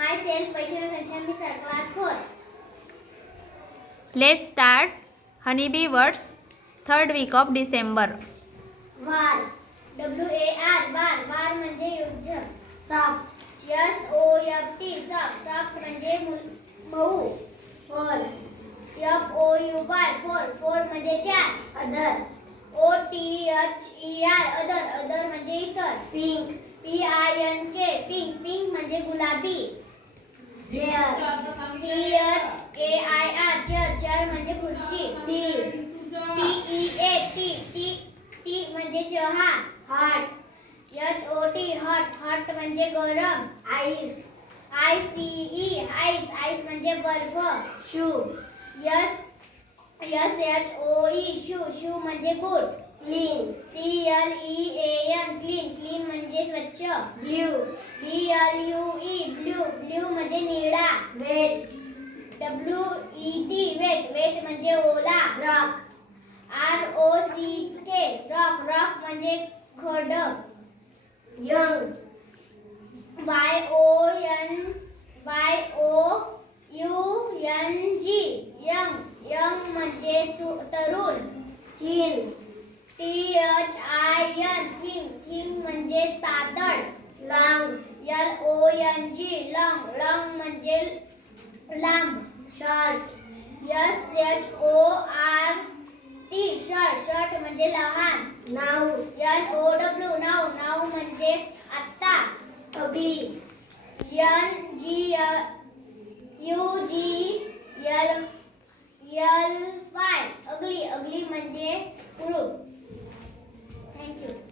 Myself, Vaishnavi Ghanshyam Misra, class 4. Let's start honeybee words. Third week of December. War. WAR. War म्हणजे युद्ध. Soft. SOFT. Soft म्हणजे मऊ. Four. FOUR म्हणजे चार. Other. OTHER. Other म्हणजे इतर. Pink. PINK. Pink म्हणजे गुलाबी. Chair. CHAIR म्हणजे खुर्ची. Tea म्हणजे चहा. Hot. hot म्हणजे गरम. Ice म्हणजे बर्फ. Shoe. shoe म्हणजे बूट. Clean. clean म्हणजे स्वच्छ. Blue म्हणजे निळा. Wet wet म्हणजे ओला. Rock rock म्हणजे खडक. Young young म्हणजे तरुण. Thin thin म्हणजे पातळ. Long long म्हणजे लांब. Short short म्हणजे लहान. Now now म्हणजे आता. Ugly UGLY ugly म्हणजे कुरूप. थँक्यू.